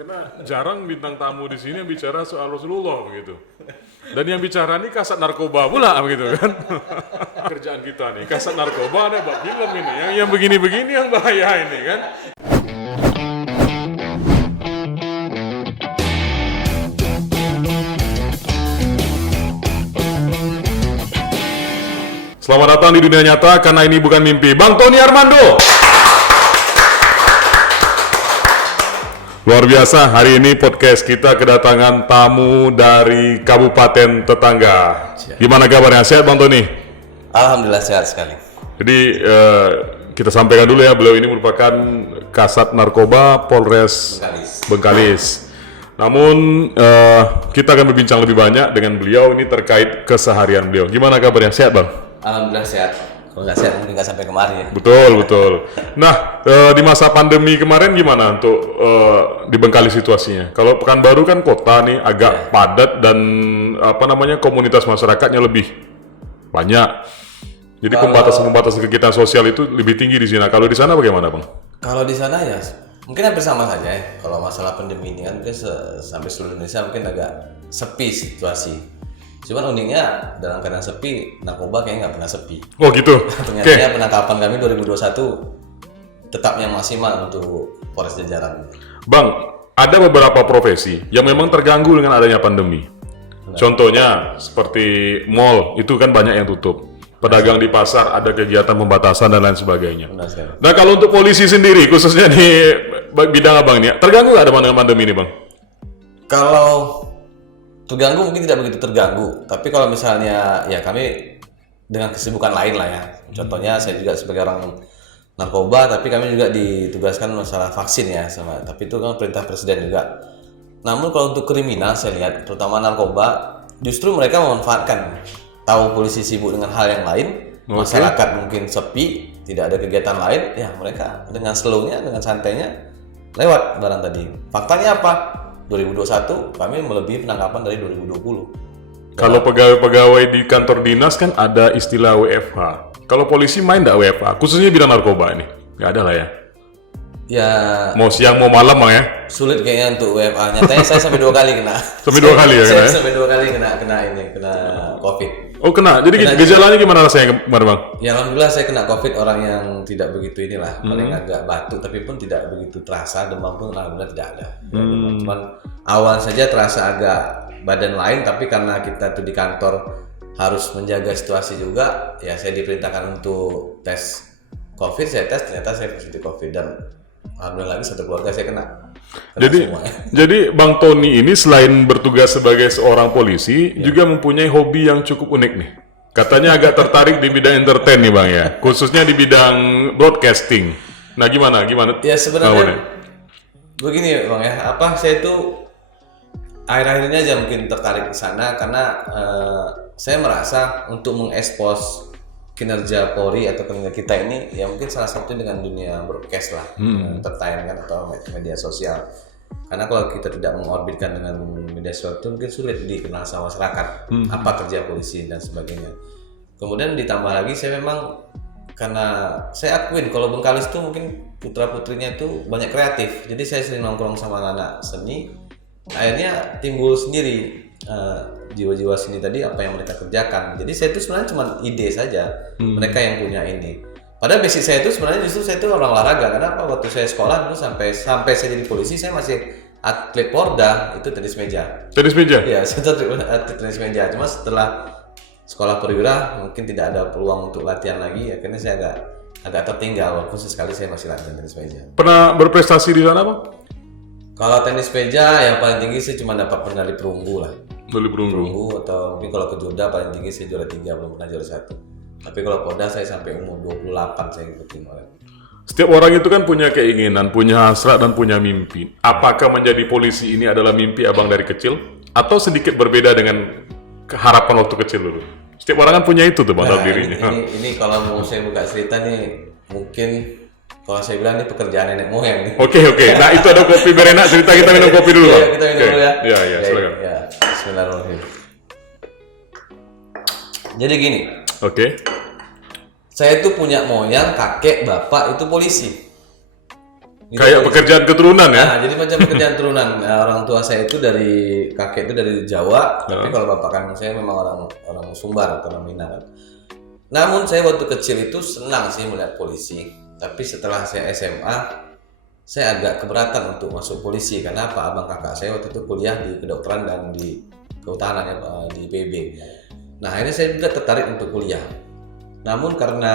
Karena jarang bintang tamu di sini yang bicara soal Rasulullah begitu. Dan yang bicara nih kasat narkoba pula begitu kan. Kerjaan kita nih kasat narkoba ada buat film ini. Yang begini-begini yang bahaya ini kan. Selamat datang di dunia nyata karena ini bukan mimpi. Bang Tony Armando. Luar biasa, hari ini podcast kita kedatangan tamu dari kabupaten tetangga. Gimana kabarnya? Sehat Bang Tony? Alhamdulillah sehat sekali. Jadi kita sampaikan dulu ya, beliau ini merupakan Kasat Narkoba Polres Bengkalis. Namun kita akan berbincang lebih banyak dengan beliau ini terkait keseharian beliau. Gimana kabarnya? Sehat Bang? Alhamdulillah sehat. Kalau nggak sehat mungkin nggak sampai kemari ya. Betul. Nah, di masa pandemi kemarin gimana untuk di Bengkalis situasinya? Kalau Pekanbaru kan kota nih agak padat dan komunitas masyarakatnya lebih banyak. Jadi pembatasan kegiatan sosial itu lebih tinggi di sini. Kalau di sana bagaimana, Bang? Kalau di sana ya mungkin hampir sama saja ya. Kalau masalah pandemi ini kan mungkin sampai seluruh Indonesia mungkin agak sepi situasi. Cuman uniknya dalam keadaan sepi, narkoba kayaknya nggak pernah sepi. Oh gitu. Ternyata penangkapan kami 2021 tetap yang maksimal untuk Polres Jajaran. Bang, ada beberapa profesi yang memang terganggu dengan adanya pandemi. Contohnya seperti mall, itu kan banyak yang tutup. Pedagang di pasar ada kegiatan pembatasan dan lain sebagainya. Nah kalau untuk polisi sendiri, khususnya di bidang abang ini, terganggu nggak dengan pandemi ini, Bang? Kalau terganggu mungkin tidak begitu terganggu, tapi kalau misalnya ya kami dengan kesibukan lain lah ya. Contohnya saya juga sebagai orang narkoba, tapi kami juga ditugaskan masalah vaksin ya sama. Tapi itu kan perintah presiden juga. Namun kalau untuk kriminal saya lihat, terutama narkoba, justru mereka memanfaatkan tahu polisi sibuk dengan hal yang lain, masyarakat mungkin sepi, tidak ada kegiatan lain, ya mereka dengan slownya, dengan santainya lewat barang tadi. Faktanya apa? 2021 kami melebihi penangkapan dari 2020. Kalau pegawai-pegawai di kantor dinas kan ada istilah WFH. Kalau polisi main nggak WFH? Khususnya bidang narkoba ini? Nggak ada lah ya? Ya. Mau siang mau malam Bang ya? Sulit kayaknya untuk WFH. Nyatanya saya sampai 2 kali kena. Sampai 2 kali ya kena? Saya sampai 2 kali kena COVID. Oh kena? Jadi gejalanya gimana rasanya kemarin Bang? Ya alhamdulillah saya kena COVID, orang yang tidak begitu inilah. Paling agak batuk tapi pun tidak begitu terasa, demam pun alhamdulillah tidak ada. Cuman awal saja terasa agak badan lain, tapi karena kita tuh di kantor harus menjaga situasi juga, ya saya diperintahkan untuk tes COVID, saya tes ternyata saya positif COVID dan alhamdulillah lagi satu keluarga saya kena jadi Bang Tony ini selain bertugas sebagai seorang polisi, juga mempunyai hobi yang cukup unik nih. Katanya agak tertarik di bidang entertain nih Bang ya, khususnya di bidang broadcasting. Nah gimana? Ya sebenarnya begini Bang ya, saya itu akhir-akhir ini aja mungkin tertarik ke sana karena saya merasa untuk mengekspos kinerja Polri atau kinerja kita ini ya mungkin salah satu dengan dunia broadcast lah, entertain kan atau media sosial. Karena kalau kita tidak mengorbitkan dengan media sosial itu mungkin sulit dikenal sama masyarakat apa kerja polisi dan sebagainya. Kemudian ditambah lagi saya memang karena saya akuin kalau Bengkalis itu mungkin putra-putrinya itu banyak kreatif. Jadi saya sering nongkrong sama anak seni, akhirnya timbul sendiri jiwa-jiwa seni tadi apa yang mereka kerjakan. Jadi saya itu sebenarnya cuma ide saja, mereka yang punya ini. Padahal basic saya itu sebenarnya justru saya itu orang olahraga. Kenapa? Waktu saya sekolah dulu sampai saya jadi polisi saya masih atlet Porda, itu tenis meja. Tenis meja? Iya, saya atlet tenis meja. Cuma setelah sekolah perwira mungkin tidak ada peluang untuk latihan lagi, akhirnya saya agak tertinggal walaupun sesekali saya masih latihan tenis meja. Pernah berprestasi di sana Bang? Kalau tenis meja yang paling tinggi saya cuma dapat medali perunggu lah. Medali perunggu atau mungkin kalau ke Joda paling tinggi saya juara 3, belum pernah juara 1. Tapi kalau Polda saya sampai umur 28 saya ikutin oleh. Setiap orang itu kan punya keinginan, punya hasrat dan punya mimpi. Apakah menjadi polisi ini adalah mimpi Abang dari kecil atau sedikit berbeda dengan harapan waktu kecil dulu? Setiap orang kan punya itu tuh Bang dalam dirinya. Ini kalau mau saya buka cerita nih mungkin kalau saya bilang ini pekerjaan nenek moyang nih. Oke. Nah itu ada kopi biar enak cerita, kita minum kopi dulu. Iya, kita minum dulu ya. Iya, silakan. Ya, bismillahirrahmanirrahim. Jadi gini. Saya itu punya moyang, kakek, bapak itu polisi. Kayak pekerjaan keturunan ya? Nah, jadi macam pekerjaan turunan. Nah, orang tua saya itu dari kakek itu dari Jawa, tapi kalau bapak kandung saya memang orang Sumbar atau orang Minang. Namun saya waktu kecil itu senang sih melihat polisi, tapi setelah saya SMA, saya agak keberatan untuk masuk polisi. Karena apa? Abang kakak saya waktu itu kuliah di kedokteran dan di kehutanan ya, di PB. Nah, akhirnya saya juga tertarik untuk kuliah. Namun karena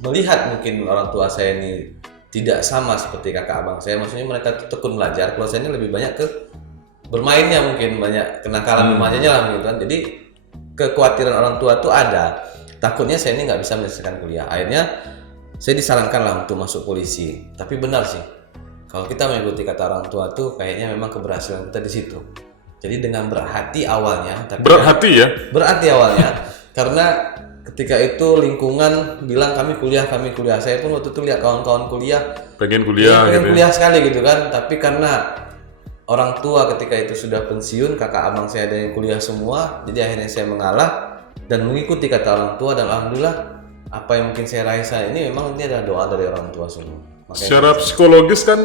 melihat mungkin orang tua saya ini tidak sama seperti kakak abang saya, maksudnya mereka tuh tekun belajar, kalau saya ini lebih banyak ke bermainnya, mungkin banyak kenakalan remajanya lah gitu kan. Jadi kekhawatiran orang tua tuh ada, takutnya saya ini nggak bisa menyelesaikan kuliah. Akhirnya saya disarankan lah untuk masuk polisi. Tapi benar sih, kalau kita mengikuti kata orang tua tuh kayaknya memang keberhasilan kita di situ. Jadi dengan berat hati awalnya, tapi Berat hati ya? berat hati awalnya karena ketika itu lingkungan bilang kami kuliah. Saya pun waktu itu lihat kawan-kawan kuliah, Pengen kuliah pengen gitu ya? kuliah sekali gitu kan. Tapi karena orang tua ketika itu sudah pensiun, kakak abang saya ada yang kuliah semua, jadi akhirnya saya mengalah dan mengikuti kata orang tua. Dan alhamdulillah apa yang mungkin saya raih saat ini memang ini adalah doa dari orang tua semua. Makanya Secara psikologis kan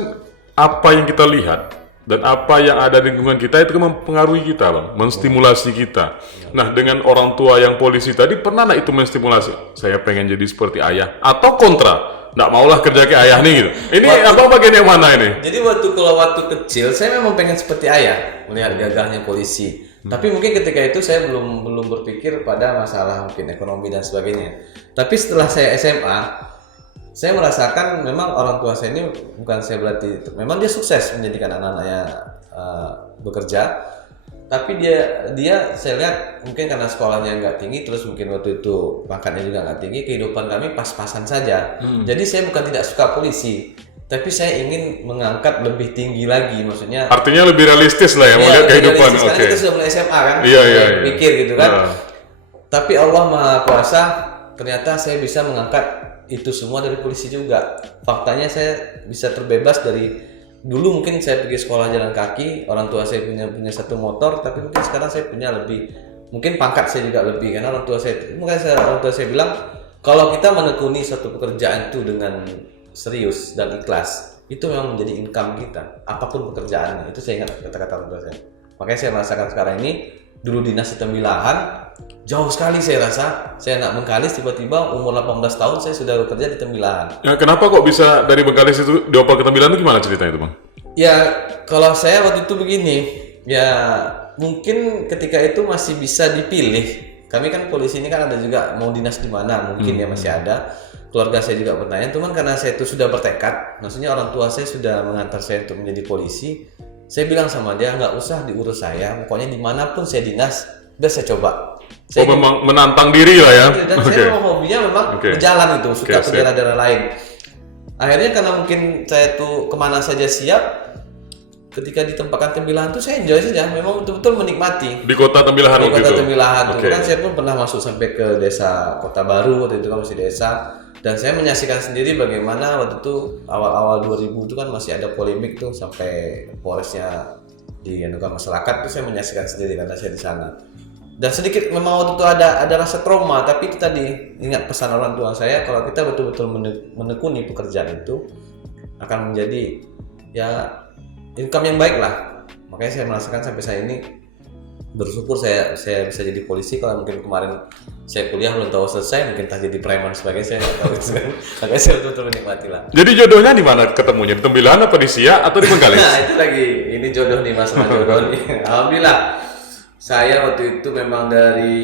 apa yang kita lihat dan apa yang ada di lingkungan kita itu kan mempengaruhi kita, Bang, menstimulasi kita. Nah, dengan orang tua yang polisi tadi, pernah nggak itu menstimulasi? Saya pengen jadi seperti ayah, atau kontra? Nggak maulah kerja kayak ayah nih gitu. Ini abang bagian yang mana ini? jadi waktu kecil saya memang pengen seperti ayah melihat gagahnya polisi. Tapi mungkin ketika itu saya belum berpikir pada masalah mungkin ekonomi dan sebagainya. Tapi setelah saya SMA, saya merasakan memang orang tua saya ini bukan saya berarti memang dia sukses menjadikan anak-anaknya bekerja. Tapi dia saya lihat mungkin karena sekolahnya nggak tinggi, terus mungkin waktu itu pangkatnya juga nggak tinggi, kehidupan kami pas-pasan saja. Jadi saya bukan tidak suka polisi, tapi saya ingin mengangkat lebih tinggi lagi, maksudnya Artinya lebih realistis lah ya, iya, melihat lebih kehidupan. realistis. Oke. Karena kita sudah mulai SMA kan, Iya, iya, iya. mikir gitu kan. Nah. Tapi Allah Maha Kuasa, ternyata saya bisa mengangkat itu semua dari polisi juga. Faktanya saya bisa terbebas dari dulu mungkin saya pergi sekolah jalan kaki, orang tua saya punya satu motor, tapi mungkin sekarang saya punya lebih, mungkin pangkat saya juga lebih karena orang tua saya bilang kalau kita menekuni suatu pekerjaan itu dengan serius dan ikhlas, itu memang menjadi income kita apapun pekerjaannya. Itu saya ingat kata-kata orang tua saya. Makanya saya merasakan sekarang ini, dulu dinas di Tembilahan jauh sekali saya rasa. Saya anak Bengkalis, tiba-tiba umur 18 tahun saya sudah bekerja di Tembilahan. Ya, kenapa kok bisa dari Bengkalis itu dioper ke Tembilahan itu gimana ceritanya itu, Bang? Ya kalau saya waktu itu begini, ya mungkin ketika itu masih bisa dipilih. Kami kan polisi ini kan ada juga mau dinas di mana, mungkin ya masih ada. Keluarga saya juga bertanya, cuman karena saya itu sudah bertekad, maksudnya orang tua saya sudah mengantar saya untuk menjadi polisi. Saya bilang sama dia, nggak usah diurus saya, pokoknya dimanapun saya dinas, udah saya coba. Saya Memang menantang diri lah ya? dan saya memang hobinya memang berjalan itu, suka ke daerah-daerah lain. Akhirnya karena mungkin saya tuh kemana saja siap, ketika ditempatkan Tembilahan tuh saya enjoy saja, memang betul-betul menikmati. Di kota Tembilahan Di waktu kota itu? Tembilahan tuh, Oke. kan saya pun pernah masuk sampai ke desa Kota Baru, waktu itu kan masih desa. Dan saya menyaksikan sendiri bagaimana waktu itu awal-awal 2000 itu kan masih ada polemik tuh sampai Polresnya dianukan masyarakat tuh, saya menyaksikan sendiri karena saya di sana. Dan sedikit memang waktu itu ada rasa trauma, tapi itu tadi ingat pesan orang tua saya, kalau kita betul-betul menekuni pekerjaan itu akan menjadi ya income yang baik lah. Makanya saya merasakan sampai saya ini bersyukur saya bisa jadi polisi. Kalau mungkin kemarin saya kuliah belum tahu selesai, mungkin tak jadi preman sebagainya, saya nggak tahu. Makanya saya betul-betul menikmati lah. Jadi jodohnya di mana ketemunya? Di Tembilahan apa di Siak atau di Bengkalis? Nah itu lagi, ini jodoh nih, masalah jodoh nih. Alhamdulillah, saya waktu itu memang dari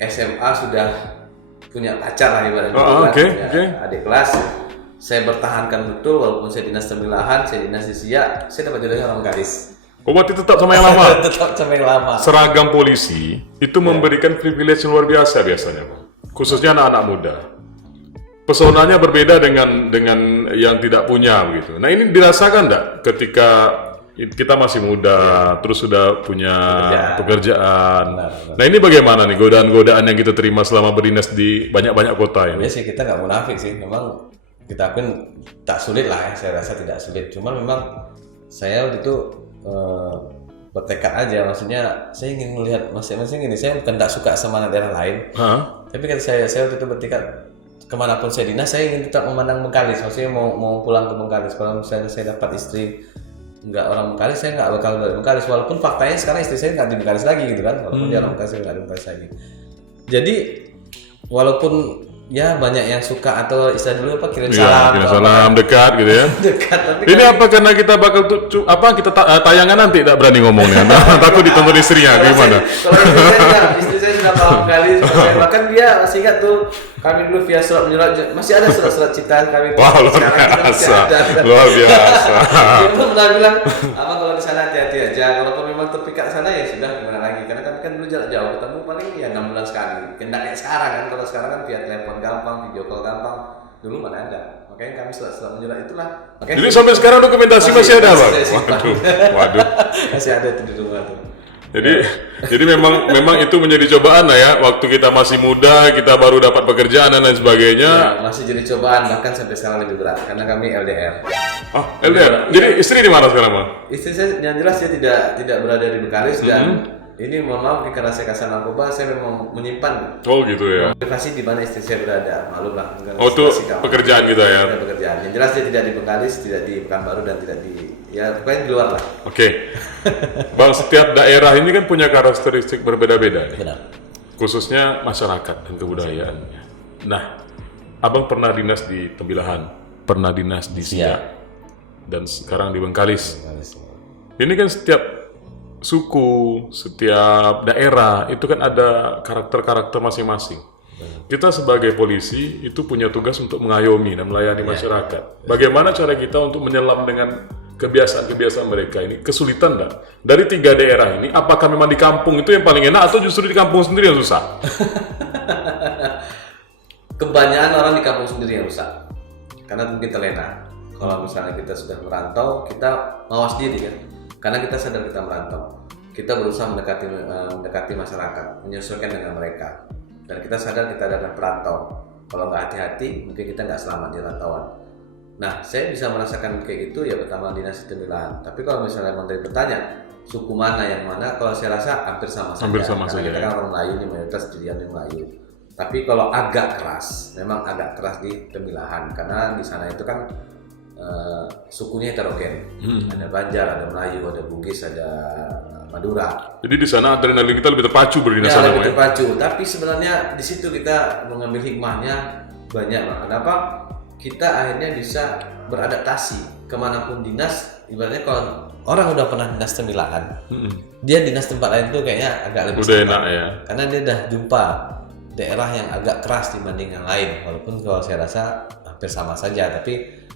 SMA sudah punya pacar lah ibaratnya. Oke. Adik kelas. Saya bertahankan betul walaupun saya dinas Tembilahan, saya dinas di Siak, saya dapat jodohnya orang Bengkalis. Oh, berarti tetap sama yang lama? Tetap sama yang lama. Seragam polisi itu memberikan privilege yang luar biasa biasanya, Bang. Khususnya anak-anak muda. Pesonanya berbeda dengan yang tidak punya begitu. Nah, ini dirasakan enggak ketika kita masih muda, terus sudah punya pekerjaan. Nah, ini bagaimana nih godaan-godaan yang kita terima selama berdinas di banyak-banyak kota ini? Ya sih, kita nggak munafik sih. Memang kita akuin tak sulit lah ya. Saya rasa tidak sulit. Cuma memang saya waktu itu bertekad aja. Maksudnya saya ingin melihat masing-masing ini. Saya bukan tak suka sama anak daerah lain. Tapi kan saya waktu itu bertekad kemanapun saya dinas, saya ingin tetap memandang Bengkalis. Maksudnya mau pulang ke Bengkalis. Kalau misalnya saya dapat istri nggak orang Bengkalis, saya nggak bakal balik Bengkalis. Walaupun faktanya sekarang istri saya nggak di Bengkalis lagi gitu kan. Walaupun dia orang Bengkalis, saya nggak di Bengkalis lagi. Jadi walaupun ya banyak yang suka atau istilah dulu apa kirim Iya, salam, kirim atau salam dekat gitu ya. dekat, tapi Ini apa karena kita bakal kita tayangan nanti tidak berani ngomongnya. Nah, takut ditonton istrinya gimana? kalau istri saya sudah paham kali, bahkan dia masih ingat tuh kami dulu via surat menyurat, masih ada surat-surat cinta kami. Wah, luar biasa. Luar biasa. Dia pun pernah bilang, "Abang kalau di sana hati-hati aja. Kalau kau memang terpikat sana ya sudah, gimana lagi? Karena kan dulu jarak jauh, ketemu paling ya 6 bulan sekali. Tidak kayak sekarang kan. Kalau sekarang kan via telepon gampang, video call gampang. Dulu mana ada. Makanya kami surat-surat menyurat itulah. Makanya Jadi sampai sekarang dokumentasi masih ada, Bang? saya simpan. Waduh. Masih ada tuh di rumah tuh. Jadi memang itu menjadi cobaan lah ya. Waktu kita masih muda, kita baru dapat pekerjaan dan lain sebagainya. Ya, masih jadi cobaan, bahkan sampai sekarang lebih berat karena kami LDR. Oh, LDR. Jadi istri di mana sekarang, Bang? Istri saya yang jelas dia tidak berada di Bengkalis dan ini mohon maaf karena saya kasar narkoba, saya memang menyimpan Oh gitu ya. privasi di mana istri saya berada. Maklum lah. Oh itu pekerjaan kita ya. Ada pekerjaan. Yang jelas dia tidak di Bengkalis, tidak di Pekanbaru dan tidak di ya pokoknya di luar lah. Oke. Bang, setiap daerah ini kan punya karakteristik berbeda-beda nih. Benar. Khususnya masyarakat dan kebudayaannya. Nah, Abang pernah dinas di Tembilahan, pernah dinas di Siak, dan sekarang di Bengkalis. Ini kan setiap suku, setiap daerah itu kan ada karakter-karakter masing-masing. Kita sebagai polisi itu punya tugas untuk mengayomi dan melayani masyarakat. Bagaimana cara kita untuk menyelam dengan kebiasaan-kebiasaan mereka ini? Kesulitan enggak? Dari 3 daerah ini, apakah memang di kampung itu yang paling enak atau justru di kampung sendiri yang susah? Kebanyakan orang di kampung sendiri yang rusak. Karena mungkin terlena. Kalau misalnya kita sudah merantau, kita mawas diri kan. Karena kita sadar kita merantau, kita berusaha mendekati masyarakat, menyesuaikan dengan mereka, dan kita sadar kita adalah perantau. Kalau nggak hati-hati, mungkin kita nggak selamat di rantauan. Nah, saya bisa merasakan kayak gitu ya pertama dinas Tembilahan. Tapi kalau misalnya memang dari bertanya suku mana yang mana, kalau saya rasa hampir sama saja. Hampir sama saja. Kita kan orang Melayu nih, mayoritas jadian Melayu. Tapi kalau agak keras, memang agak keras di Tembilahan karena di sana itu kan sukunya heterogen. Ada Banjar, ada Melayu, ada Bugis, ada Madura. Jadi di sana adrenalin kita lebih terpacu berdinas Ya, sana, lebih Bang, ya? terpacu. Tapi sebenarnya di situ kita mengambil hikmahnya banyak, Bang. Kenapa? Kita akhirnya bisa beradaptasi kemanapun dinas. Ibaratnya kalau orang udah pernah dinas Tembilahan, dia dinas tempat lain tuh kayaknya agak lebih Udah santai. enak ya. Karena dia udah jumpa daerah yang agak keras dibanding yang lain. Walaupun kalau saya rasa hampir sama saja, tapi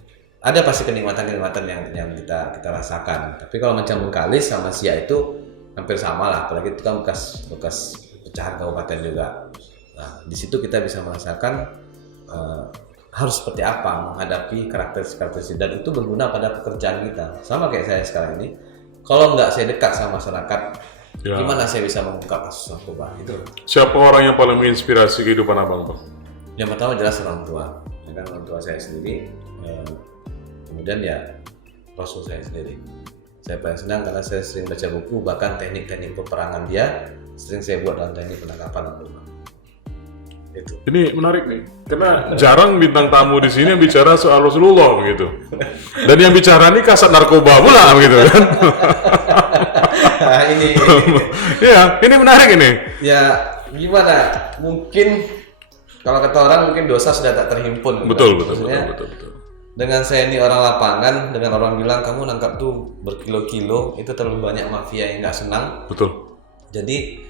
ada pasti kenikmatan-kenikmatan yang kita rasakan. Tapi kalau macam Bengkalis sama Siak itu hampir sama lah, apalagi itu kan bekas pecahan kabupaten juga. Nah, di situ kita bisa merasakan harus seperti apa menghadapi karakteristik dan itu berguna pada pekerjaan kita. Sama kayak saya sekarang ini, kalau nggak saya dekat sama masyarakat, gimana saya bisa mengungkap kasus narkoba itu? Siapa orang yang paling menginspirasi kehidupan Abang, Bang? Yang pertama jelas orang tua, ya kan, orang tua saya sendiri. Kemudian ya Rasul saya sendiri. Saya paling senang karena saya sering baca buku, bahkan teknik-teknik peperangan dia sering saya buat dalam teknik penangkapan narkoba. Itu. Ini menarik nih, karena jarang bintang tamu di sini yang bicara soal Rasulullah begitu. Dan yang bicara ini kasat narkoba pula begitu kan. Nah, ini Iya, ini menarik ini. ya gimana? Mungkin kalau kata orang mungkin dosa sudah tak terhimpun. Betul. Maksudnya, dengan saya ini orang lapangan, dengan orang bilang kamu nangkap tuh berkilo-kilo, itu terlalu banyak mafia yang nggak senang. Betul. Jadi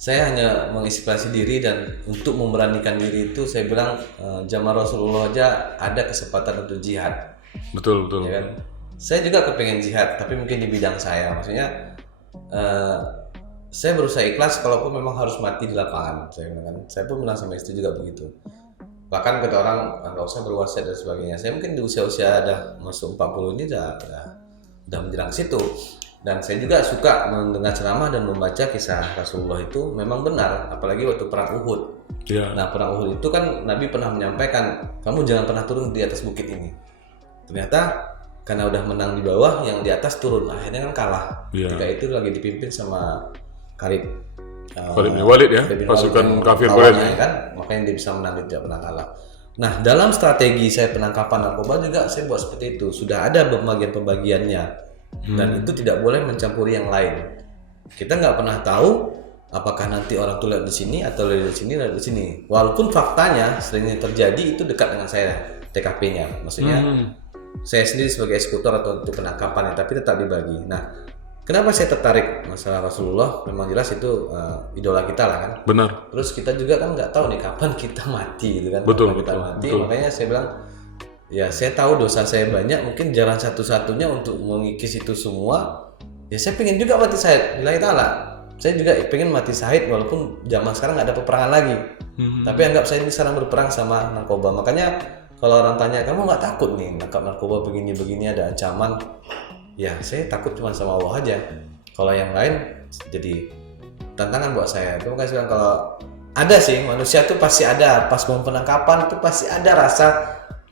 saya hanya menginspirasi diri dan untuk memberanikan diri itu saya bilang zaman Rasulullah aja ada kesempatan untuk jihad. Betul. Ya kan? Saya juga kepengen jihad, tapi mungkin di bidang saya, maksudnya saya berusaha ikhlas kalaupun memang harus mati di lapangan. Saya pun bilang sama istri juga begitu. Bahkan kata orang nggak usah berwasiat dan sebagainya. Saya mungkin di usia udah masuk 40 ini udah menjelang situ. Dan saya juga suka mendengar ceramah dan membaca kisah Rasulullah itu memang benar, apalagi waktu perang Uhud. Ya. Nah, perang Uhud itu kan Nabi pernah menyampaikan, kamu jangan pernah turun di atas bukit ini. Ternyata karena udah menang di bawah, yang di atas turun, akhirnya kan kalah. Ya. Ketika itu lagi dipimpin sama Khalid bin Walid ya, pasukan kafir Quraisy. kan, makanya dia bisa menang, dia tidak pernah kalah. Nah, dalam strategi saya penangkapan narkoba juga saya buat seperti itu. Sudah ada pembagian-pembagiannya. Dan itu tidak boleh mencampuri yang lain. Kita nggak pernah tahu apakah nanti orang tuh lihat di sini atau lihat di sini, lihat di sini. Walaupun faktanya seringnya terjadi itu dekat dengan saya TKP-nya. Maksudnya saya sendiri sebagai eksekutor atau untuk penangkapan, tapi tetap dibagi. Nah, kenapa saya tertarik masalah Rasulullah? Memang jelas itu idola kita lah kan. Benar. Terus kita juga kan nggak tahu nih kapan kita mati, gitu kan? Betul, Kapan kita betul, mati. betul. Makanya saya bilang, ya saya tahu dosa saya banyak. Mungkin jalan satu-satunya untuk mengikis itu semua. Ya saya pengen juga mati syahid. Lillahi ta'ala. Saya juga pengen mati syahid walaupun zaman sekarang nggak ada peperangan lagi. Tapi anggap saya ini sekarang berperang sama narkoba. Makanya kalau orang tanya, kamu nggak takut nih nangkap narkoba begini-begini ada ancaman? Ya saya takut cuma sama Allah aja. Kalau yang lain jadi tantangan buat saya. Itu makanya saya bilang kalau ada sih manusia tuh pasti ada pas mau penangkapan tuh pasti ada rasa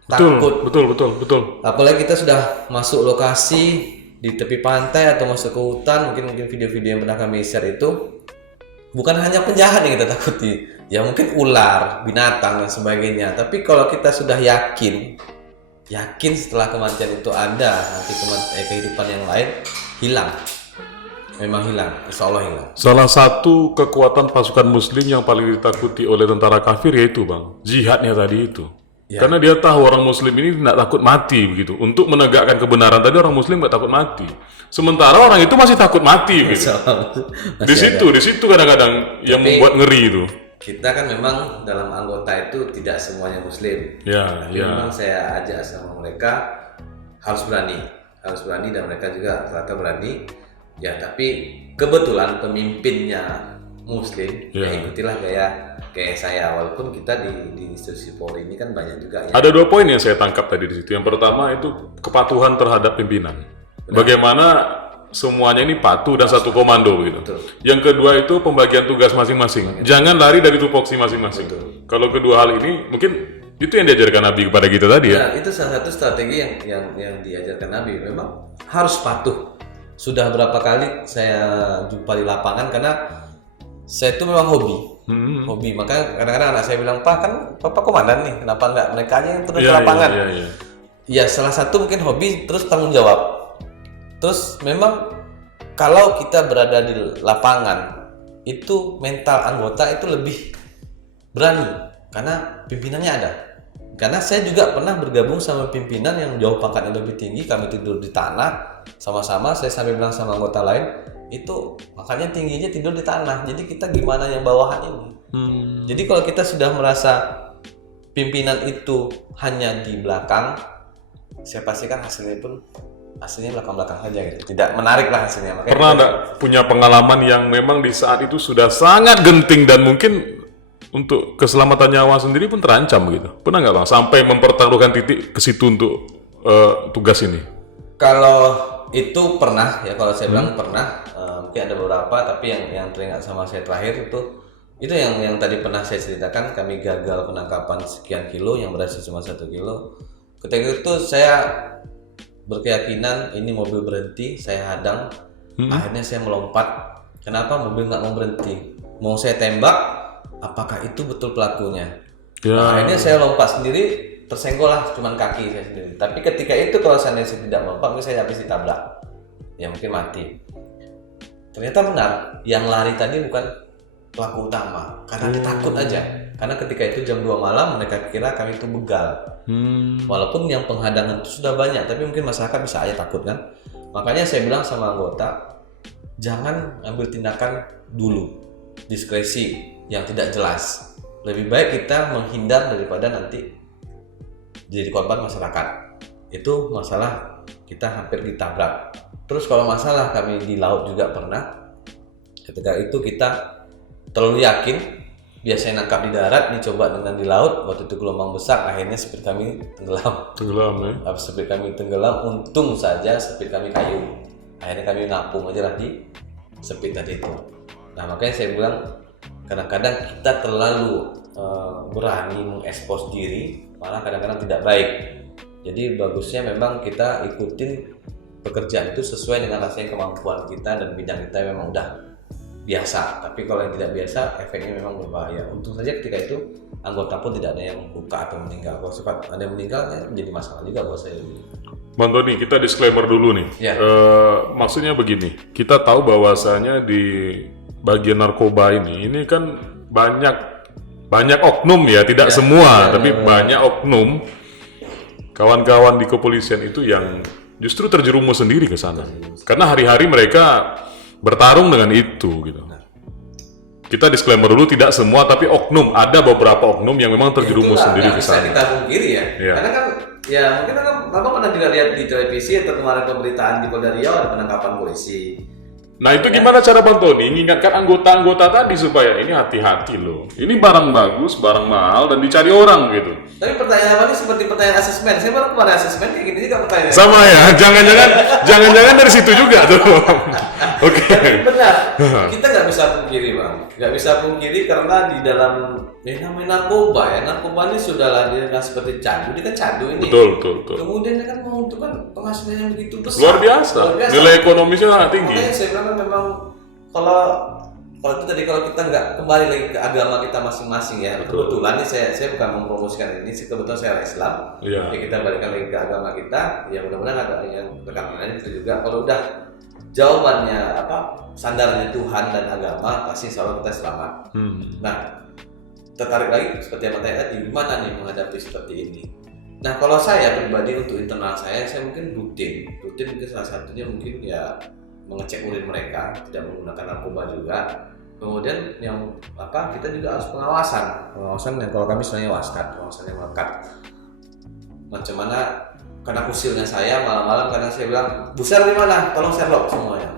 takut. Betul. Apalagi kita sudah masuk lokasi di tepi pantai atau masuk ke hutan, mungkin video-video yang pernah kami share itu bukan hanya penjahat yang kita takuti, ya mungkin ular, binatang dan sebagainya. Tapi kalau kita sudah yakin setelah kematian itu ada, nanti kehidupan yang lain hilang. Memang hilang, insya Allah hilang. Salah satu kekuatan pasukan muslim yang paling ditakuti oleh tentara kafir yaitu Bang, jihadnya tadi itu. Ya. Karena dia tahu orang muslim ini tidak takut mati begitu. Untuk menegakkan kebenaran tadi orang muslim nggak takut mati. Sementara orang itu masih takut mati gitu. Di situ kadang-kadang yang membuat ngeri itu. Kita kan memang dalam anggota itu tidak semuanya muslim. Tapi memang saya ajak sama mereka harus berani dan mereka juga ternyata berani. Ya tapi kebetulan pemimpinnya muslim, ya ikutilah kayak saya, walaupun kita di institusi Polri ini kan banyak juga ya. Ada 2 poin yang saya tangkap tadi di situ. Yang pertama itu kepatuhan terhadap pimpinan. Bagaimana semuanya ini patuh dan satu komando gitu. Betul. Yang kedua itu pembagian tugas masing-masing. Jangan lari dari tupoksi masing-masing. Kalau kedua hal ini mungkin itu yang diajarkan Nabi kepada kita tadi ya. Nah, itu salah satu strategi yang diajarkan Nabi, memang harus patuh. Sudah berapa kali saya jumpa di lapangan karena saya itu memang hobi. Maka kadang-kadang anak saya bilang, Pak kan Bapak komandan nih, kenapa nggak mereka aja yang turun ke lapangan? Ya salah satu mungkin hobi terus tanggung jawab. Terus memang kalau kita berada di lapangan itu mental anggota itu lebih berani karena pimpinannya ada. Karena saya juga pernah bergabung sama pimpinan yang jauh pangkatnya lebih tinggi, kami tidur di tanah sama-sama. Saya sampai bilang sama anggota lain, itu makanya tingginya tidur di tanah. Jadi kita gimana yang bawahan ini? Jadi kalau kita sudah merasa pimpinan itu hanya di belakang, saya pastikan hasilnya belakang-belakang saja gitu. Tidak menarik lah hasilnya. Makanya pernah nggak punya pengalaman yang memang di saat itu sudah sangat genting dan mungkin untuk keselamatan nyawa sendiri pun terancam gitu? Pernah nggak Bang sampai mempertaruhkan titik ke situ untuk tugas ini? Kalau itu pernah ya, kalau saya bilang pernah, mungkin ada beberapa, tapi yang teringat sama saya terakhir itu yang tadi pernah saya ceritakan, kami gagal penangkapan sekian kilo yang berhasil cuma 1 kilo. Ketika itu saya berkeyakinan ini mobil berhenti, saya hadang. Akhirnya saya melompat. Kenapa mobil nggak mau berhenti? Mau saya tembak, apakah itu betul pelakunya? Nah, akhirnya saya lompat sendiri, tersenggol lah cuman kaki saya sendiri. Tapi ketika itu kalau saya tidak melompat, mungkin saya habis ditabrak, ya mungkin mati. Ternyata benar, yang lari tadi bukan pelaku utama, karena dia takut aja. Karena ketika itu jam 2 malam, mereka kira kami itu begal. Walaupun yang penghadangan itu sudah banyak, tapi mungkin masyarakat bisa aja takut kan. Makanya saya bilang sama anggota, jangan ambil tindakan dulu, diskresi yang tidak jelas. Lebih baik kita menghindar daripada nanti jadi korban masyarakat. Itu masalah kita hampir ditabrak. Terus kalau masalah kami di laut juga pernah. Ketika itu kita terlalu yakin, biasanya nangkap di darat, dicoba dengan di laut. Waktu itu gelombang besar, akhirnya speed kami tenggelam. Ya? Speed kami tenggelam, untung saja speed kami kayu. Akhirnya kami ngapung aja lah di speed tadi itu. Nah makanya saya bilang, kadang-kadang kita terlalu berani mengekspos diri, malah kadang-kadang tidak baik. Jadi bagusnya memang kita ikutin pekerjaan itu sesuai dengan rasanya kemampuan kita dan bidang kita memang udah biasa. Tapi kalau yang tidak biasa, efeknya memang berbahaya. Untung saja ketika itu anggota pun tidak ada yang luka atau meninggal. Kalau sempat ada yang meninggal, menjadi masalah juga buat saya. Bang Tony, kita disclaimer dulu nih. Ya. Maksudnya begini, kita tahu bahwasanya di bagian narkoba ini kan banyak oknum ya, tidak semua, tapi banyak oknum kawan-kawan di kepolisian itu yang justru terjerumus sendiri ke sana. Karena hari-hari mereka bertarung dengan itu gitu. Kita disclaimer dulu, tidak semua, tapi oknum, ada beberapa oknum yang memang terjerumus sendiri ke sana. Bisa kita pungkiri ya. Karena kan ya mungkin kan Bapak pernah juga lihat di televisi atau kemarin pemberitaan di Polda Riau ada penangkapan polisi. Nah itu gimana cara Bang Tony mengingatkan anggota-anggota tadi supaya ini hati-hati loh. Ini barang bagus, barang mahal dan dicari orang gitu. Tapi pertanyaan awalnya seperti pertanyaan asesmen. Saya baru kemarin asesmen kayak gini juga pertanyaan. Sama ya, jangan-jangan dari situ juga tuh. Oke. Benar. Kita nggak bisa pungkiri bang, nggak bisa pungkiri karena di dalam namanya narkoba ya, narkoba ini sudahlah dia seperti candu, dia kan candu ini. Betul. Kemudian dia kan menguntungkan penghasilannya begitu besar. Luar biasa. Nilai ekonomisnya sangat tinggi. Makanya saya bilang kan memang kalau itu tadi kalau kita nggak kembali lagi ke agama kita masing-masing ya. Betul. Kebetulan nih saya bukan mempromosikan ini, kebetulan saya orang Islam. Iya. Ya kita balikkan lagi ke agama kita, ya mudah-mudahan ada yang rekan-rekan itu juga. Kalau udah jawabannya sandarannya Tuhan dan agama, pasti insya Allah kita selamat. Nah, tertarik lagi seperti yang tadi, gimana nih menghadapi seperti ini? Nah, kalau saya pribadi untuk internal saya mungkin rutin mungkin salah satunya mungkin ya mengecek urin mereka, tidak menggunakan narkoba juga. Kemudian yang kita juga harus pengawasan yang kalau kami sebenarnya pengawasan yang melekat. Macam mana? Karena usilnya saya malam-malam karena saya bilang Buser di mana? Tolong Sherlock semuanya.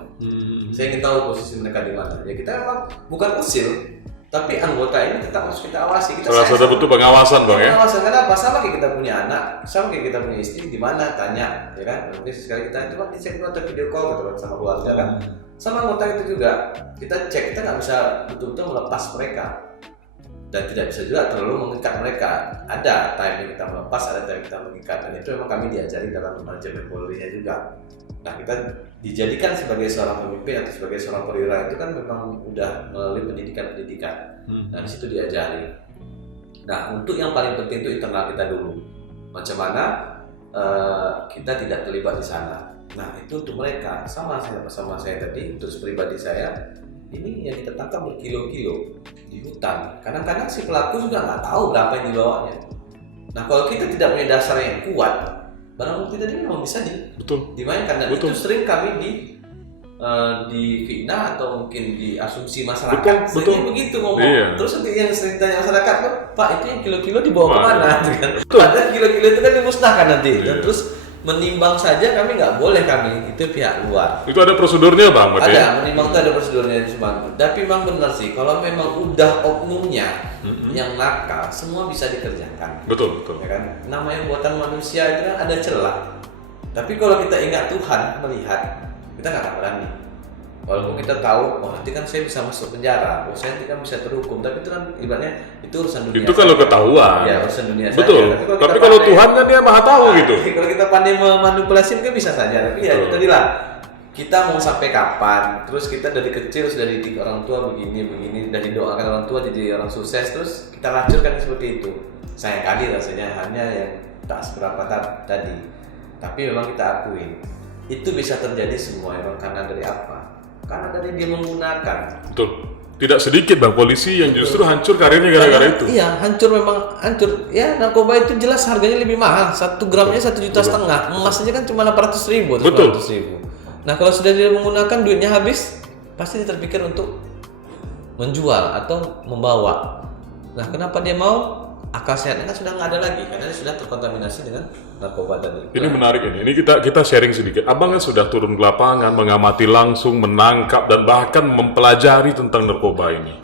Saya ingin tahu posisi mereka di mana. Ya kita memang bukan usil, tapi anggota ini tetap harus kita awasi. Kita salah satu bentuk pengawasan bang ya. Pengawasan kenapa? Sama kayak kita punya anak, sama kayak kita punya istri di mana? Tanya, ya kan? Mungkin sekali kita coba dicek dulu atau video call gitu sama keluarga kan. Sama anggota itu juga kita cek, kita nggak bisa betul-betul melepas mereka. Dan tidak bisa juga terlalu mengikat mereka. Ada time kita melepas, ada time kita mengikat, dan itu memang kami diajari dalam manajemen Polri-nya juga. Nah, kita dijadikan sebagai seorang pemimpin atau sebagai seorang perwira itu kan memang udah melalui pendidikan. Nah, di situ diajari. Nah, untuk yang paling penting itu internal kita dulu. Macam mana kita tidak terlibat di sana. Nah, itu untuk mereka sama saya tadi, terus pribadi saya. Ini yang kita tangkap berkilo-kilo di hutan. Kadang-kadang si pelaku juga nggak tahu berapa yang dibawanya. Nah, kalau kita tidak punya dasar yang kuat, barang bukti tadi memang bisa dimainkan. Dan itu sering kami difitnah atau mungkin diasumsi masyarakat. Betul. Begitu ngomong. Iya. Terus nanti yang sering tanya masyarakat, Pak itu yang kilo-kilo dibawa kemana? Padahal kilo-kilo itu kan dimusnahkan nanti. Iya. Dan terus menimbang saja itu pihak luar. Itu ada prosedurnya bang? Ada, menimbang itu ada prosedurnya cuma. Tapi memang benar sih, kalau memang udah oknumnya yang nakal, semua bisa dikerjakan. Betul. Ya kan? Namanya buatan manusia itu kan ada celah. Tapi kalau kita ingat Tuhan melihat, kita nggak akan berani. Walaupun kita tahu, nanti kan saya bisa masuk penjara, saya nanti kan bisa terhukum. Tapi itu kan ibaratnya itu urusan dunia. Itu kalau ketahuan. Ya urusan dunia betul. saja. Tapi kalau Tuhan kan dia maha tahu gitu. Kalau kita pandai memanipulasi mungkin bisa saja. Tapi ya itu tadi lah. Kita mau sampai kapan? Terus kita dari kecil sudah dididik orang tua begini, dan didoakan orang tua jadi orang sukses. Terus kita lancurkan seperti itu. Sayang kali rasanya hanya yang tak seberapa tadi. Tapi memang kita akui itu bisa terjadi semua memang karena dari apa? Karena dari dia menggunakan. Betul. Tidak sedikit bang polisi yang justru hancur karirnya gara-gara itu. Iya, hancur. Ya, narkoba itu jelas harganya lebih mahal. 1 gramnya 1,5 juta. Emasnya kan cuma 800.000. Betul. 800.000. Nah, kalau sudah dia menggunakan duitnya habis, pasti dia terpikir untuk menjual atau membawa. Nah, kenapa dia mau? Akal sehatnya kan sudah nggak ada lagi karena dia sudah terkontaminasi dengan narkoba tadi. Ini menarik ini. Ini kita sharing sedikit. Abang kan sudah turun ke lapangan, mengamati langsung, menangkap dan bahkan mempelajari tentang narkoba ini.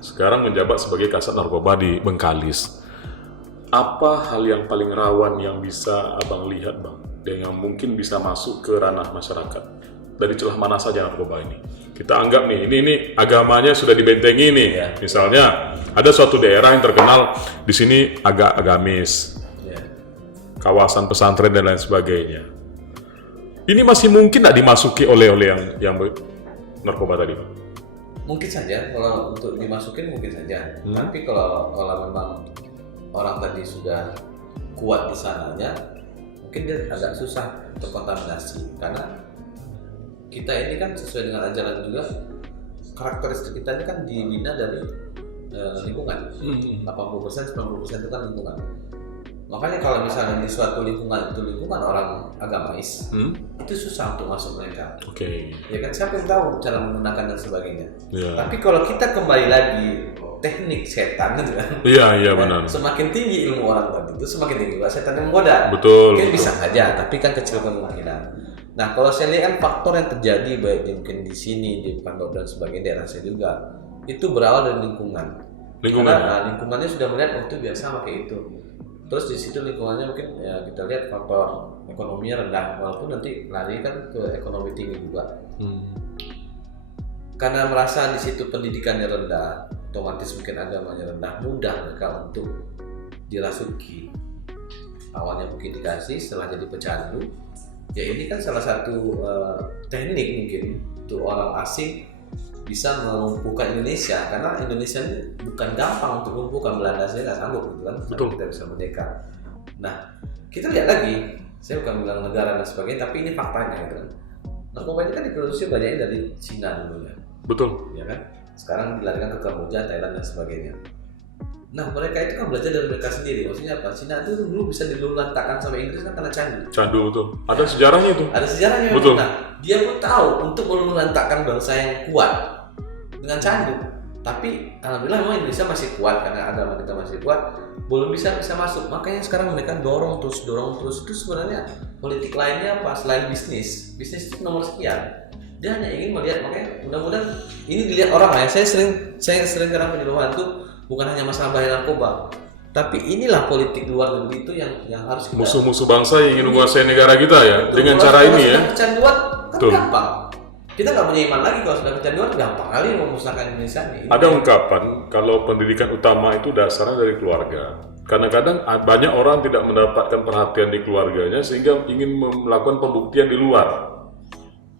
Sekarang menjabat sebagai Kasat Narkoba di Bengkalis. Apa hal yang paling rawan yang bisa abang lihat bang, yang mungkin bisa masuk ke ranah masyarakat dari celah mana saja narkoba ini? Kita anggap nih, ini agamanya sudah dibentengi nih. Ya. Misalnya ada suatu daerah yang terkenal di sini agak agamis, kawasan pesantren dan lain sebagainya. Ini masih mungkin tidak dimasuki oleh yang narkoba tadi, Pak? Mungkin saja kalau untuk dimasukin mungkin saja. Tapi kalau memang orang tadi sudah kuat di sananya, mungkin dia agak susah terkontaminasi karena kita ini kan sesuai dengan ajaran juga, karakteristik kita ini kan dibina dari lingkungan. 80% 90% itu kan lingkungan. Makanya kalau misalnya di suatu lingkungan itu lingkungan orang agamais, itu susah untuk masuk mereka. Ya kan, siapa yang tahu cara menggunakan dan sebagainya. Tapi kalau kita kembali lagi teknik setan gitu kan. Iya benar. Semakin tinggi ilmu orang tadi itu semakin tinggi juga setan yang menggoda. Betul. Mungkin bisa saja, tapi kan kecil kemungkinan. Nah, kalau saya lihat kan faktor yang terjadi baik mungkin di sini, di Pekanbaru dan sebagainya, daerah saya juga, itu berawal dari lingkungan. Karena lingkungannya sudah melihat waktu biasa pakai itu. Terus di situ lingkungannya mungkin ya kita lihat faktor ekonominya rendah, walaupun nanti lari kan ke ekonomi tinggi juga. Karena merasa di situ pendidikannya rendah, otomatis mungkin agamanya rendah, mudah mereka untuk dirasuki. Awalnya mungkin dikasih, setelah jadi pecandu. Ya ini kan salah satu teknik mungkin untuk orang asing bisa melumpuhkan Indonesia, karena Indonesia ini bukan gampang untuk lumpuhkan. Belanda saya nggak sanggup gitu kan, kita bisa merdeka. Nah, kita lihat lagi, saya bukan bilang negara dan sebagainya, tapi ini faktanya gitu kan. Narkoba ini kan diproduksi banyaknya dari Cina dulunya. Betul. Ya kan? Sekarang dilarikan ke Kamboja, Thailand dan sebagainya. Nah, mereka itu kan belajar dari mereka sendiri. Maksudnya apa? Cina itu dulu bisa dilulantakkan sama Inggris kan karena candu. Candu betul. Ada sejarahnya itu. Ada sejarahnya. Betul. Nah, dia pun tahu untuk melulantakkan bangsa yang kuat dengan candu. Tapi alhamdulillah memang Indonesia masih kuat karena agama kita masih kuat, belum bisa masuk. Makanya sekarang mereka dorong terus. Itu sebenarnya politik lainnya apa? Selain bisnis itu nomor sekian. Dia hanya ingin melihat, makanya mudah-mudahan ini dilihat orang ya. Saya sering karena penyuluhan tuh bukan hanya masalah bahaya narkoba, tapi inilah politik luar negeri itu yang harus kita... Musuh-musuh bangsa yang ingin menguasai negara kita ya. Betul. Dengan cara ini ya. Kecanduan kan gampang. Kita nggak punya iman lagi kalau sudah kecanduan, gampang kali memusnahkan Indonesia ini. Ada ungkapan kalau pendidikan utama itu dasarnya dari keluarga. Kadang-kadang banyak orang tidak mendapatkan perhatian di keluarganya sehingga ingin melakukan pembuktian di luar.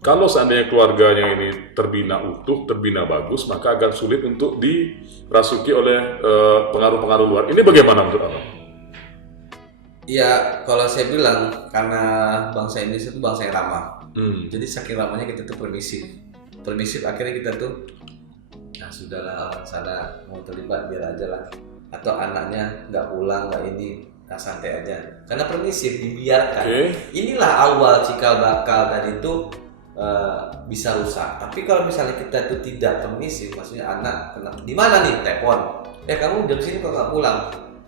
Kalau seandainya keluarganya ini terbina utuh, terbina bagus, maka akan sulit untuk dirasuki oleh pengaruh-pengaruh luar. Ini bagaimana menurut Abang? Ya, kalau saya bilang karena bangsa Indonesia itu bangsa yang ramah. Jadi saking ramahnya kita tuh permisif. Akhirnya kita tuh, nah sudahlah orang sana mau terlibat biar aja lah. Atau anaknya nggak pulang, nggak ini, santai aja. Karena permisif dibiarkan. Inilah awal cikal bakal dan itu bisa rusak. Tapi kalau misalnya kita itu tidak permisif, maksudnya anak kena di mana nih, telepon, kamu jam sini kok nggak pulang,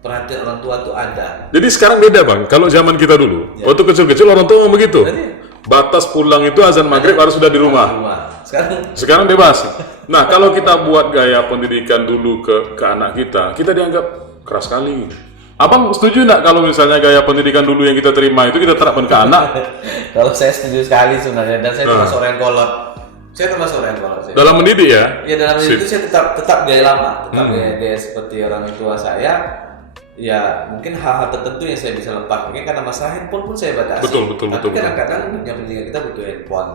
perhatian orang tua tuh ada. Jadi sekarang beda Bang, kalau zaman kita dulu waktu kecil-kecil orang tua ngomong begitu, batas pulang itu azan maghrib harus sudah di rumah. Sekarang bebas. Nah, kalau kita buat gaya pendidikan dulu ke anak kita dianggap keras sekali. Abang setuju nggak kalau misalnya gaya pendidikan dulu yang kita terima itu kita terapkan ke anak? Kalau saya setuju sekali sebenarnya, dan saya termasuk orang yang kolot. Dalam mendidik ya? Iya, dalam mendidik itu saya tetap gaya lama, gaya seperti orang tua saya. Ya mungkin hal-hal tertentu yang saya bisa lepas, mungkin karena masalah handphone pun saya batasi. Tapi kadang-kadang dunia pendidikan kita butuh handphone.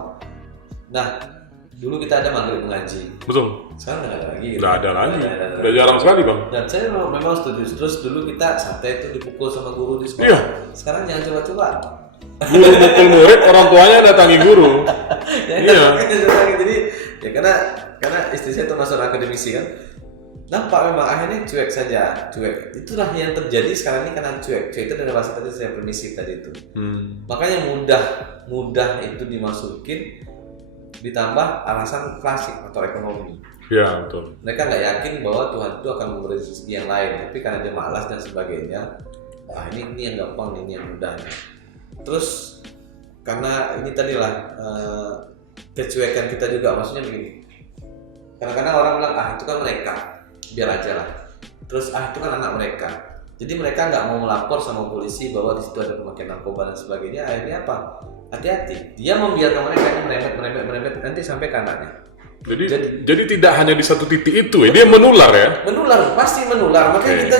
Nah, dulu kita ada maghrib mengaji. Betul. Sekarang nggak ada lagi. Nggak ada lagi. Udah jarang sekali Bang. Dan saya memang setuju. Terus dulu kita santai itu dipukul sama guru di sekolah. Iya. Sekarang jangan coba-coba. Guru mukul murid, orang tuanya datangi guru. Iya. Jadi ya karena istri saya termasuk akademisi kan. Nampak memang akhirnya cuek saja. Itulah yang terjadi sekarang ini karena cuek. Cuek itu dari bahasa tadi saya permisif tadi itu. Makanya mudah itu dimasukin. Ditambah alasan klasik atau ekonomi. Ya betul. Mereka nggak yakin bahwa Tuhan itu akan memberi rezeki yang lain, tapi karena dia malas dan sebagainya, ini yang gampang, ini yang mudah. Terus karena ini tadilah kecuekan kita juga, maksudnya begini. Kadang-kadang orang bilang itu kan mereka, biar aja lah. Terus itu kan anak mereka. Jadi mereka nggak mau melapor sama polisi bahwa di situ ada pemakaian narkoba dan sebagainya. Akhirnya apa? Hati-hati, dia membiarkan mereka merembet nanti sampai ke anaknya. Jadi tidak hanya di satu titik itu, dia menular ya? Menular, pasti menular. Makanya kita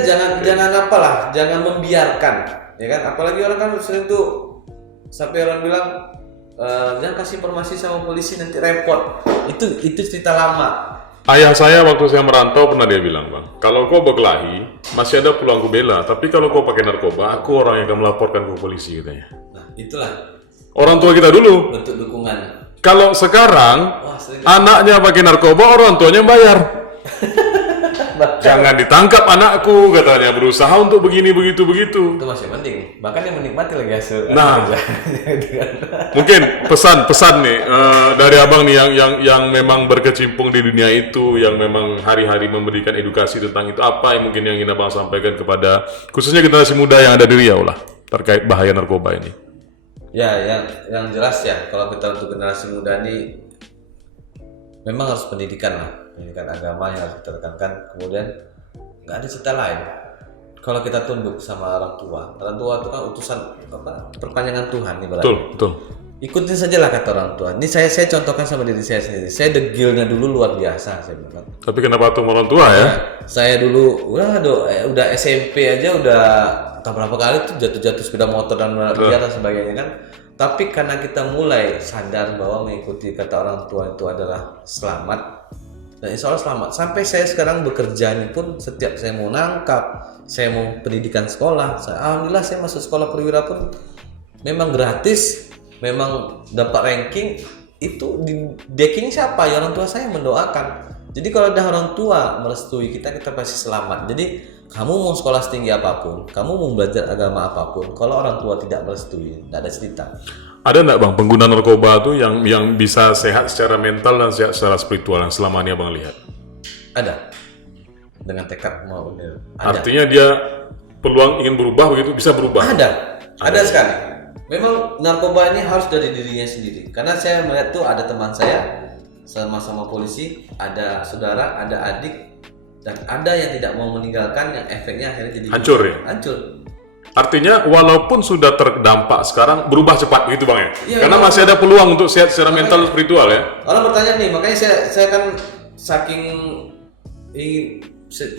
jangan membiarkan, ya kan? Apalagi orang kan sering tuh sampai orang bilang jangan kasih informasi sama polisi nanti repot. Itu cerita lama. Ayah saya waktu saya merantau pernah dia bilang, Bang, kalau kau berkelahi, masih ada peluang ku bela, tapi kalau kau pakai narkoba, aku orang yang akan melaporkan ke polisi, katanya. Nah, itulah Orang tua kita dulu. bentuk dukungan. Kalau sekarang, Wah, sering. anaknya pakai narkoba, orang tuanya bayar. Jangan ditangkap anakku, katanya, berusaha untuk begini, begitu. Itu masih mending. Bahkan yang menikmati lagi hasil. Nah. Dengan Mungkin pesan nih dari abang nih yang memang berkecimpung di dunia itu, yang memang hari-hari memberikan edukasi tentang itu, apa yang mungkin yang ingin abang sampaikan kepada khususnya generasi muda yang ada di Riau lah terkait bahaya narkoba ini. Ya, yang jelas ya, kalau kita untuk generasi muda ini memang harus pendidikan lah, pendidikan agama yang harus kita tekankan. Kemudian nggak ada cerita lain. Kalau kita tunduk sama orang tua itu kan utusan perpanjangan Tuhan nih berarti. Betul. Ikutin saja lah kata orang tua. Ini saya contohkan sama diri saya sendiri. Saya degilnya dulu luar biasa saya bilang. Tapi kenapa tuh orang tua ya? Saya dulu udah SMP aja udah entah berapa kali tuh jatuh sepeda motor dan liar dan sebagainya kan. Tapi karena kita mulai sadar bahwa mengikuti kata orang tua itu adalah selamat, dan insya Allah selamat. Sampai saya sekarang bekerja ini pun setiap saya mau nangkap, saya mau pendidikan sekolah, alhamdulillah saya masuk sekolah perwira pun memang gratis, memang dapat ranking. Itu di decking siapa? Ya orang tua saya mendoakan. Jadi kalau ada orang tua merestui kita pasti selamat. Jadi kamu mau sekolah setinggi apapun, kamu mau belajar agama apapun, kalau orang tua tidak merestui, tidak ada cerita. Ada nggak Bang pengguna narkoba tuh yang bisa sehat secara mental dan sehat secara spiritual yang selama ini Abang lihat? Ada. Dengan tekad mau ada. Artinya dia peluang ingin berubah begitu bisa berubah? Ada sekali. Memang narkoba ini harus dari dirinya sendiri. Karena saya melihat tuh ada teman saya sama-sama polisi, ada saudara, ada adik, dan ada yang tidak mau meninggalkan, yang efeknya akhirnya jadi Hancur ya? Hancur. Artinya walaupun sudah terdampak sekarang berubah cepat gitu Bang ya? Iya, Karena masih ada peluang untuk sehat secara mental dan spiritual ya? Orang bertanya nih, makanya saya kan saking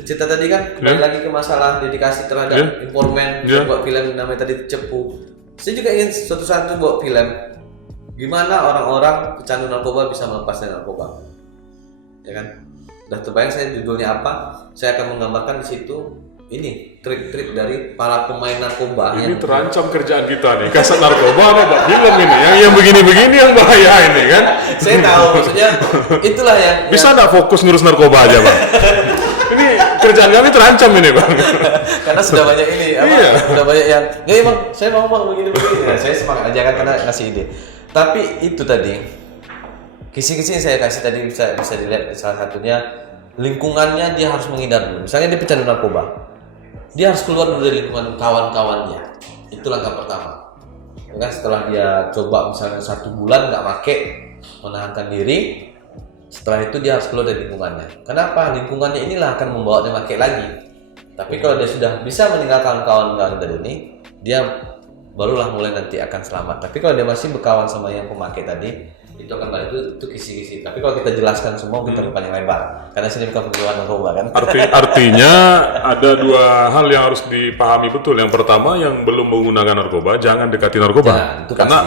cerita tadi kan kembali lagi ke masalah dedikasi terhadap informan. Saya buat film namanya tadi Cepu. Saya juga ingin suatu saat itu buat film gimana orang-orang pecandu narkoba bisa melepas dari narkoba, ya kan? Udah terbayang saya judulnya apa? Saya akan menggambarkan di situ ini trik-trik dari para pemain narkoba. Ini terancam kerjaan kita nih, kasat narkoba apa film ini? Yang begini-begini yang bahaya ini kan? Saya tahu, maksudnya itulah yang bisa nggak fokus ngurus narkoba aja Bang? Ini kerjaan kami terancam ini Bang. Karena sudah banyak ini, sudah banyak yang ya emang saya mau Bang begini-begini. Nah, saya semangat aja kan karena ngasih ide. Tapi itu tadi kisi-kisi yang saya kasih tadi bisa dilihat salah satunya lingkungannya dia harus menghindar dulu. Misalnya dia pecandu narkoba, dia harus keluar dulu dari lingkungan kawan-kawannya. Itu langkah pertama. Kan setelah dia coba misalnya 1 bulan nggak pakai, menahankan diri, setelah itu dia harus keluar dari lingkungannya. Kenapa? Lingkungannya inilah akan membawa dia pakai lagi. Tapi kalau dia sudah bisa meninggalkan kawan-kawan dari ini, dia barulah mulai nanti akan selamat. Tapi kalau dia masih berkawan sama yang pemakai tadi, itu akan balik itu kisi-kisi. Tapi kalau kita jelaskan semua kita panjang lebar, karena sini bukan penjualan narkoba kan. Artinya ada 2 hal yang harus dipahami betul. Yang pertama, yang belum menggunakan narkoba jangan dekati narkoba, Itu karena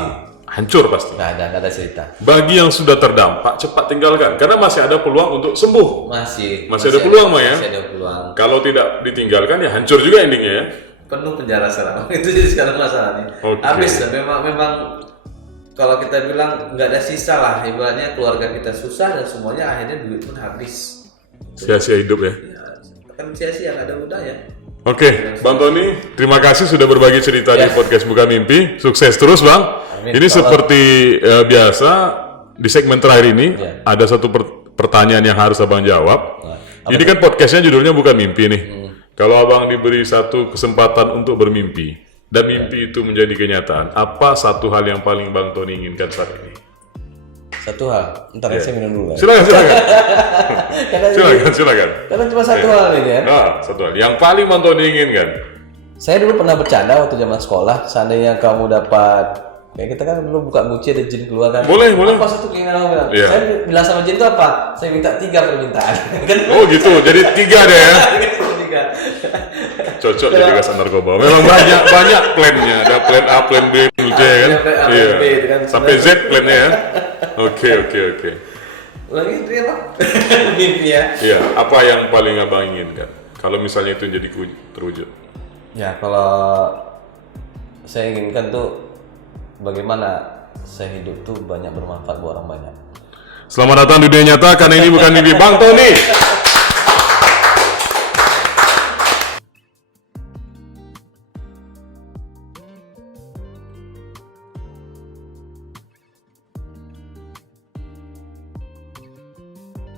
hancur pasti. Nggak ada cerita. Bagi yang sudah terdampak cepat tinggalkan, karena masih ada peluang untuk sembuh. Masih ada peluang ya. Masih ada peluang. Kalau tidak ditinggalkan ya hancur juga endingnya ya. Penuh penjara sekarang. Itu jadi sekarang masalahnya. Okay. Habis memang kalau kita bilang nggak ada sisa lah, ibaratnya keluarga kita susah dan semuanya akhirnya duit pun habis. Sia-sia hidup ya. Kan sia-sia nggak ada budaya. Oke, Bang Tony, terima kasih sudah berbagi cerita di podcast Buka Mimpi. Sukses terus Bang. Amin. Ini seperti biasa di segmen terakhir ini ada satu pertanyaan yang harus Abang jawab. Ini kan podcastnya judulnya Buka Mimpi nih. Kalau Abang diberi satu kesempatan untuk bermimpi dan mimpi itu menjadi kenyataan, apa satu hal yang paling Bang Tony inginkan saat ini? Satu hal, ntar saya minum dulu. Silakan. Silakan. Karena cuma satu hal ini kan. Nah, satu hal. Yang paling Bang Tony inginkan. Saya dulu pernah bercanda waktu zaman sekolah, seandainya kamu dapat kayak kita kan dulu buka guci ada jin keluar kan. Boleh. Apa satu keinginan kamu bilang? Iya. Saya bilang sama jin itu apa? Saya minta 3 permintaan. Kan? Oh gitu, jadi 3 deh ya. 3. Cocok jadi kasar narkoba. Memang banyak plannya. Ada plan A, plan B, plan C kan. Iya. Sampai Z plannya ya. Oke. Lagi itu ya Bang. Mimpi ya. Iya, apa yang paling abang inginkan? Kalau misalnya itu jadi terwujud. Ya kalau saya inginkan tuh bagaimana saya hidup tuh banyak bermanfaat buat orang banyak. Selamat datang di dunia nyata, karena ini bukan mimpi Bang Tony.